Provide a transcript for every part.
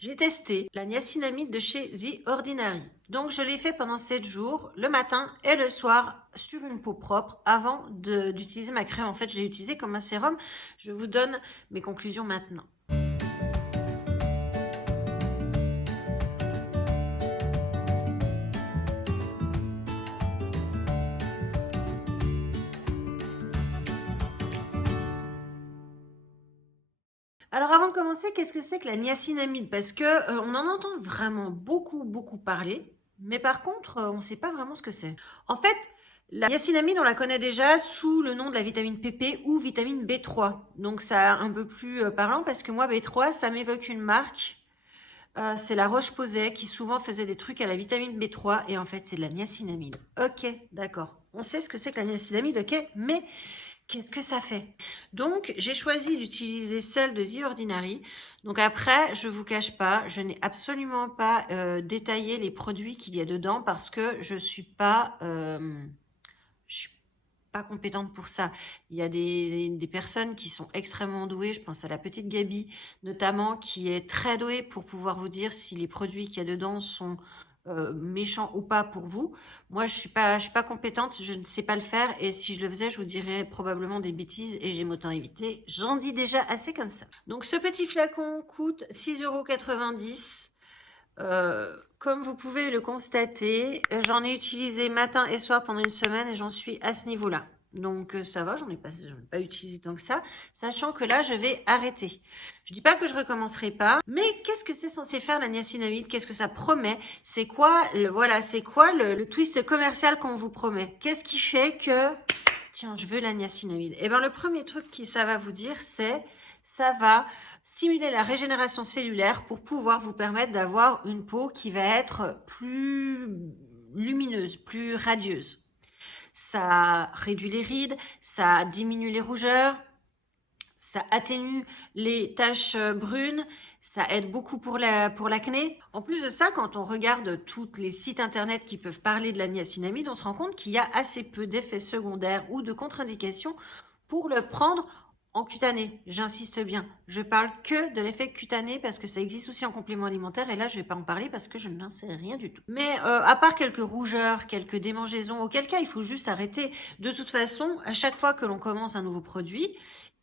J'ai testé la niacinamide de chez The Ordinary. Donc je l'ai fait pendant 7 jours, le matin et le soir, sur une peau propre, avant d'utiliser ma crème. En fait, je l'ai utilisé comme un sérum. Je vous donne mes conclusions maintenant. Alors avant de commencer, qu'est-ce que c'est que la niacinamide? Parce que on en entend vraiment beaucoup parler, mais par contre, on ne sait pas vraiment ce que c'est. En fait, la niacinamide, on la connaît déjà sous le nom de la vitamine PP ou vitamine B3. Donc ça un peu plus parlant parce que moi B3, ça m'évoque une marque. C'est la Roche-Posay qui souvent faisait des trucs à la vitamine B3 et en fait c'est de la niacinamide. Ok, d'accord. On sait ce que c'est que la niacinamide, ok, mais qu'est-ce que ça fait? Donc, j'ai choisi d'utiliser celle de The Ordinary. Donc après, je vous cache pas, je n'ai absolument pas détaillé les produits qu'il y a dedans parce que je suis pas compétente pour ça. Il y a des personnes qui sont extrêmement douées. Je pense à la petite Gabi, notamment, qui est très douée pour pouvoir vous dire si les produits qu'il y a dedans sont méchants ou pas pour vous. Moi, je suis pas compétente, je ne sais pas le faire. Et si je le faisais, je vous dirais probablement des bêtises et j'aime autant éviter. J'en dis déjà assez comme ça. Donc, ce petit flacon coûte 6,90 €. Comme vous pouvez le constater, j'en ai utilisé matin et soir pendant une semaine et j'en suis à ce niveau-là. Donc ça va, j'en ai pas utilisé tant que ça, sachant que là, je vais arrêter. Je dis pas que je recommencerai pas, mais qu'est-ce que c'est censé faire la niacinamide? Qu'est-ce que ça promet? C'est quoi le twist commercial qu'on vous promet? Qu'est-ce qui fait que, tiens, je veux la niacinamide? Eh bien, le premier truc qui ça va vous dire, c'est ça va stimuler la régénération cellulaire pour pouvoir vous permettre d'avoir une peau qui va être plus lumineuse, plus radieuse. Ça réduit les rides, ça diminue les rougeurs, ça atténue les taches brunes, ça aide beaucoup pour l'acné. En plus de ça, quand on regarde tous les sites internet qui peuvent parler de la niacinamide, on se rend compte qu'il y a assez peu d'effets secondaires ou de contre-indications pour le prendre en cutané. J'insiste bien, je parle que de l'effet cutané parce que ça existe aussi en complément alimentaire et là je vais pas en parler parce que je n'en sais rien du tout. Mais à part quelques rougeurs, quelques démangeaisons, auquel cas il faut juste arrêter. De toute façon, à chaque fois que l'on commence un nouveau produit,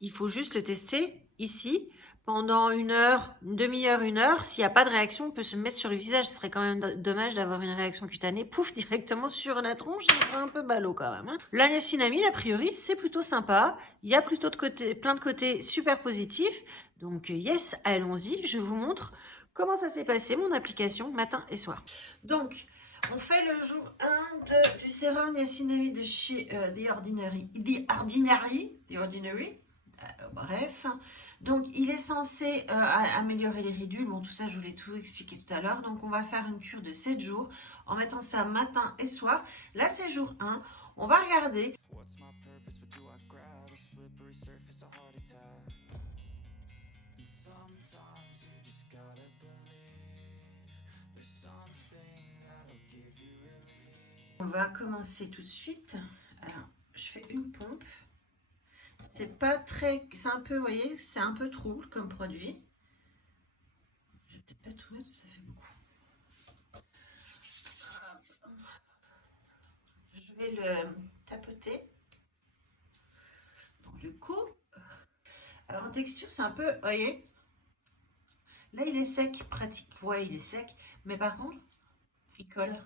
il faut juste le tester ici pendant une heure, une demi-heure, une heure. S'il n'y a pas de réaction, on peut se mettre sur le visage. Ce serait quand même dommage d'avoir une réaction cutanée, pouf, directement sur la tronche. Ça serait un peu ballot quand même. Hein. La niacinamide, a priori, c'est plutôt sympa. Il y a plutôt plein de côtés super positifs. Donc yes, allons-y. Je vous montre comment ça s'est passé, mon application, matin et soir. Donc, on fait le jour 1 du sérum niacinamide de chez The Ordinary. Bref, donc il est censé améliorer les ridules. Bon, tout ça, je vous l'ai tout expliqué tout à l'heure. Donc, on va faire une cure de 7 jours en mettant ça matin et soir. Là, c'est jour 1. On va regarder. On va commencer tout de suite. Alors, je fais une pompe. C'est pas très... C'est un peu, vous voyez, c'est un peu trouble comme produit. Je vais peut-être pas tout mettre, ça fait beaucoup. Je vais le tapoter dans le cou. Alors en texture, c'est un peu, vous voyez, là il est sec, pratique. Ouais, il est sec, mais par contre, il colle.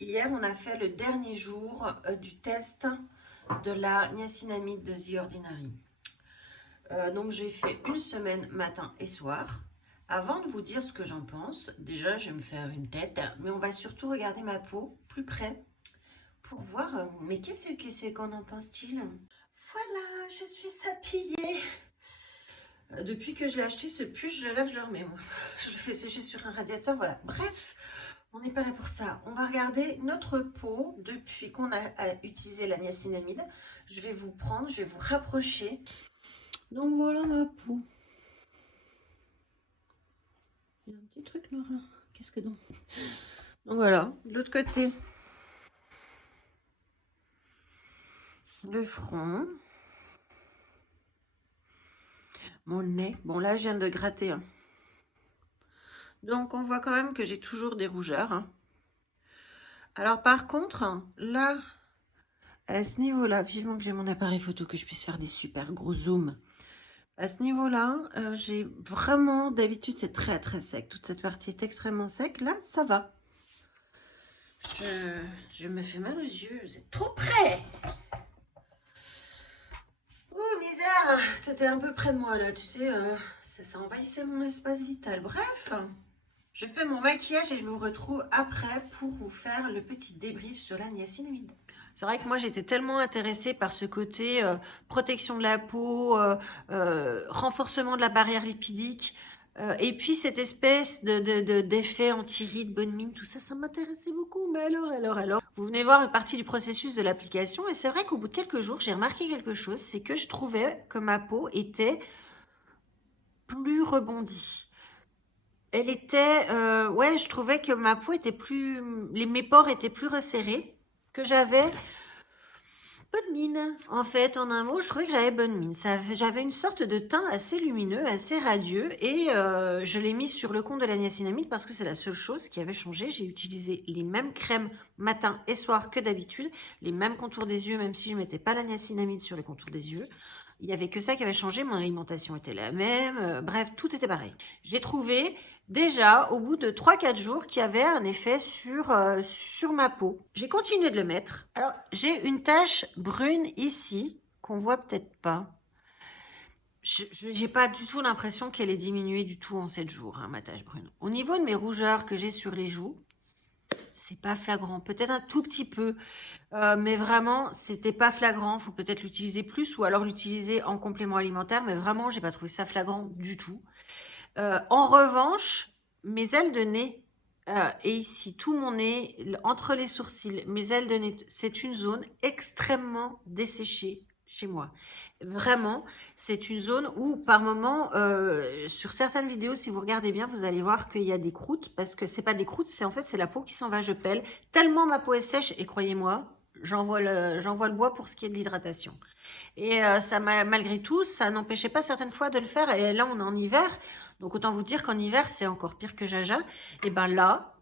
Hier, on a fait le dernier jour du test de la niacinamide de The Ordinary. Donc, j'ai fait une semaine matin et soir. Avant de vous dire ce que j'en pense, déjà, je vais me faire une tête, mais on va surtout regarder ma peau plus près pour voir, mais qu'est-ce qu'on en pense-t-il? Voilà, je suis sapillée. Depuis que je l'ai acheté, ce pull, je le lave, je le remets. Je le fais sécher sur un radiateur, voilà. Bref, on n'est pas là pour ça. On va regarder notre peau depuis qu'on a utilisé la niacinamide. Je vais vous prendre, je vais vous rapprocher. Donc voilà ma peau. Il y a un petit truc là. Qu'est-ce que donc? Donc voilà, de l'autre côté. Le front. Mon nez. Bon là, je viens de gratter. Hein. Donc on voit quand même que j'ai toujours des rougeurs. Hein. Alors par contre, là, à ce niveau-là, vivement que j'ai mon appareil photo, que je puisse faire des super gros zooms. À ce niveau-là, j'ai vraiment, d'habitude, c'est très très sec. Toute cette partie est extrêmement sec. Là, ça va. Je me fais mal aux yeux. Vous êtes trop près. Oh, misère. T'étais un peu près de moi, là. Tu sais, ça envahissait mon espace vital. Bref, je fais mon maquillage et je vous retrouve après pour vous faire le petit débrief sur la niacinamide. C'est vrai que moi, j'étais tellement intéressée par ce côté protection de la peau, renforcement de la barrière lipidique, et puis cette espèce d'effet anti-rides, bonne mine, tout ça, ça m'intéressait beaucoup. Mais alors, vous venez voir une partie du processus de l'application, et c'est vrai qu'au bout de quelques jours, j'ai remarqué quelque chose, c'est que je trouvais que ma peau était plus rebondie. Elle était, ouais, je trouvais que ma peau était plus, mes pores étaient plus resserrés, que j'avais bonne mine. En fait, en un mot, je trouvais que j'avais bonne mine. J'avais une sorte de teint assez lumineux, assez radieux, et je l'ai mis sur le compte de la niacinamide parce que c'est la seule chose qui avait changé. J'ai utilisé les mêmes crèmes matin et soir que d'habitude, les mêmes contours des yeux, même si je ne mettais pas la niacinamide sur les contours des yeux. Il n'y avait que ça qui avait changé, mon alimentation était la même, bref, tout était pareil. J'ai trouvé déjà, au bout de 3-4 jours, qu'il y avait un effet sur ma peau. J'ai continué de le mettre. Alors, j'ai une tache brune ici, qu'on voit peut-être pas. Je n'ai pas du tout l'impression qu'elle est diminuée du tout en 7 jours, hein, ma tache brune. Au niveau de mes rougeurs que j'ai sur les joues, c'est pas flagrant, peut-être un tout petit peu, mais vraiment, c'était pas flagrant. Faut peut-être l'utiliser plus ou alors l'utiliser en complément alimentaire, mais vraiment, j'ai pas trouvé ça flagrant du tout. En revanche, mes ailes de nez et ici, tout mon nez, entre les sourcils, mes ailes de nez, c'est une zone extrêmement desséchée chez moi. Vraiment, c'est une zone où par moment, sur certaines vidéos, si vous regardez bien, vous allez voir qu'il y a des croûtes, parce que c'est pas des croûtes, c'est en fait c'est la peau qui s'en va, je pèle. Tellement ma peau est sèche, et croyez-moi, j'envoie le bois pour ce qui est de l'hydratation. Et ça malgré tout, ça n'empêchait pas certaines fois de le faire. Et là, on est en hiver, donc autant vous dire qu'en hiver, c'est encore pire que Jaja. Et ben là,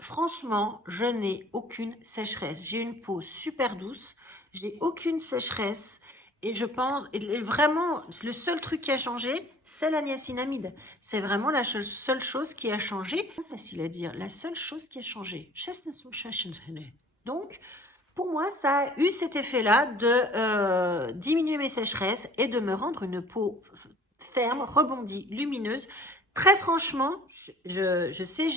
franchement, je n'ai aucune sécheresse. J'ai une peau super douce, j'ai aucune sécheresse. Et je pense, et vraiment, le seul truc qui a changé, c'est la niacinamide. C'est vraiment la seule chose qui a changé. Pas facile à dire, la seule chose qui a changé. Donc, pour moi, ça a eu cet effet-là de diminuer mes sécheresses et de me rendre une peau ferme, rebondie, lumineuse. Très franchement, je sais,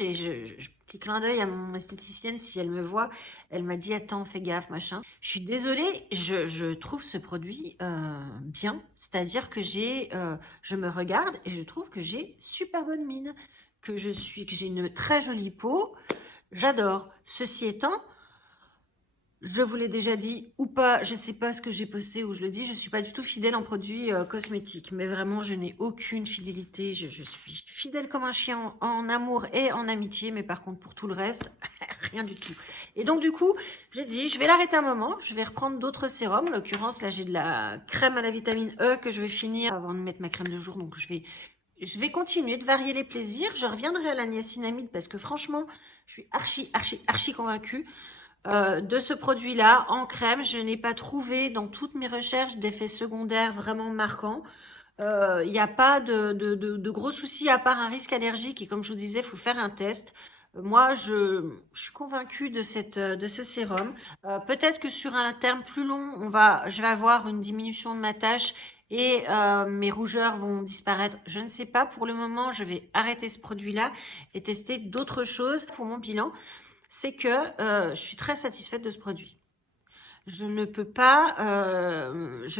petit clin d'œil à mon esthéticienne, si elle me voit, elle m'a dit attends, fais gaffe, machin. Je suis désolée, je trouve ce produit bien, c'est-à-dire que je me regarde et je trouve que j'ai super bonne mine, que j'ai une très jolie peau, j'adore. Ceci étant, je vous l'ai déjà dit ou pas, je ne sais pas ce que j'ai posté ou je le dis, je ne suis pas du tout fidèle en produits cosmétiques, mais vraiment je n'ai aucune fidélité, je suis fidèle comme un chien en amour et en amitié, mais par contre pour tout le reste, rien du tout. Et donc du coup, j'ai dit je vais l'arrêter un moment, je vais reprendre d'autres sérums, en l'occurrence là j'ai de la crème à la vitamine E que je vais finir avant de mettre ma crème de jour, donc je vais continuer de varier les plaisirs, je reviendrai à la niacinamide parce que franchement, je suis archi convaincue. De ce produit-là, en crème, je n'ai pas trouvé dans toutes mes recherches d'effets secondaires vraiment marquants. Il n'y a pas de gros soucis à part un risque allergique et comme je vous disais, il faut faire un test. Moi, je suis convaincue de ce sérum. Peut-être que sur un terme plus long, je vais avoir une diminution de ma tache et mes rougeurs vont disparaître. Je ne sais pas. Pour le moment, je vais arrêter ce produit-là et tester d'autres choses. Pour mon bilan, c'est que je suis très satisfaite de ce produit. Je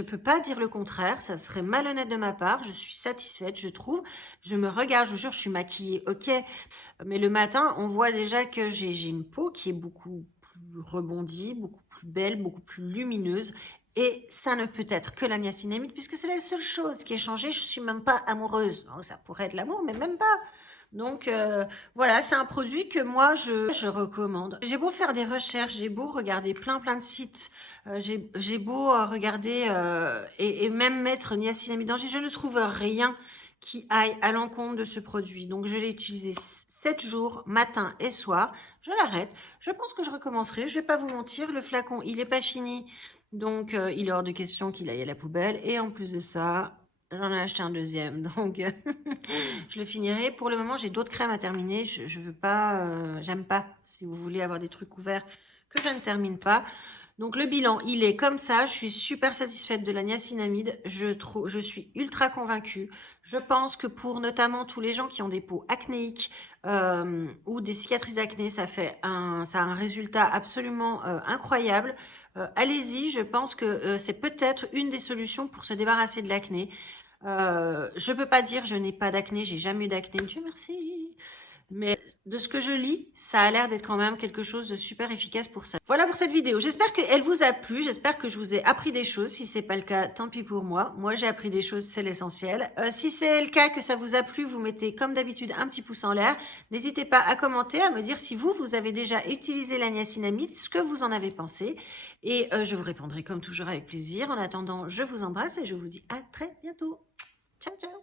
peux pas dire le contraire, ça serait malhonnête de ma part. Je suis satisfaite, je trouve. Je me regarde, je vous jure, je suis maquillée, ok. Mais le matin, on voit déjà que j'ai une peau qui est beaucoup plus rebondie, beaucoup plus belle, beaucoup plus lumineuse. Et ça ne peut être que la niacinamide, puisque c'est la seule chose qui est changée. Je suis même pas amoureuse. Non, ça pourrait être l'amour, mais même pas. Donc voilà, c'est un produit que moi je recommande. J'ai beau faire des recherches, j'ai beau regarder plein de sites, j'ai beau regarder et même mettre niacinamide danger, je ne trouve rien qui aille à l'encontre de ce produit. Donc je l'ai utilisé 7 jours, matin et soir. Je l'arrête. Je pense que je recommencerai. Je vais pas vous mentir, le flacon il est pas fini, donc il est hors de question qu'il aille à la poubelle. Et en plus de ça, j'en ai acheté un deuxième, donc je le finirai. Pour le moment, j'ai d'autres crèmes à terminer. Je veux pas, j'aime pas, si vous voulez avoir des trucs couverts que je ne termine pas. Donc le bilan, il est comme ça. Je suis super satisfaite de la niacinamide. Je suis ultra convaincue. Je pense que pour notamment tous les gens qui ont des peaux acnéiques ou des cicatrices acné, ça a un résultat absolument incroyable. Allez-y, je pense que c'est peut-être une des solutions pour se débarrasser de l'acné. Je peux pas dire je n'ai pas d'acné, j'ai jamais eu d'acné, Dieu merci. Mais de ce que je lis, ça a l'air d'être quand même quelque chose de super efficace pour ça. Voilà pour cette vidéo. J'espère qu'elle vous a plu. J'espère que je vous ai appris des choses. Si c'est pas le cas, tant pis pour moi. Moi, j'ai appris des choses, c'est l'essentiel. Si c'est le cas, que ça vous a plu, vous mettez comme d'habitude un petit pouce en l'air. N'hésitez pas à commenter, à me dire si vous avez déjà utilisé la niacinamide, ce que vous en avez pensé. Et je vous répondrai comme toujours avec plaisir. En attendant, je vous embrasse et je vous dis à très bientôt. Ciao, ciao!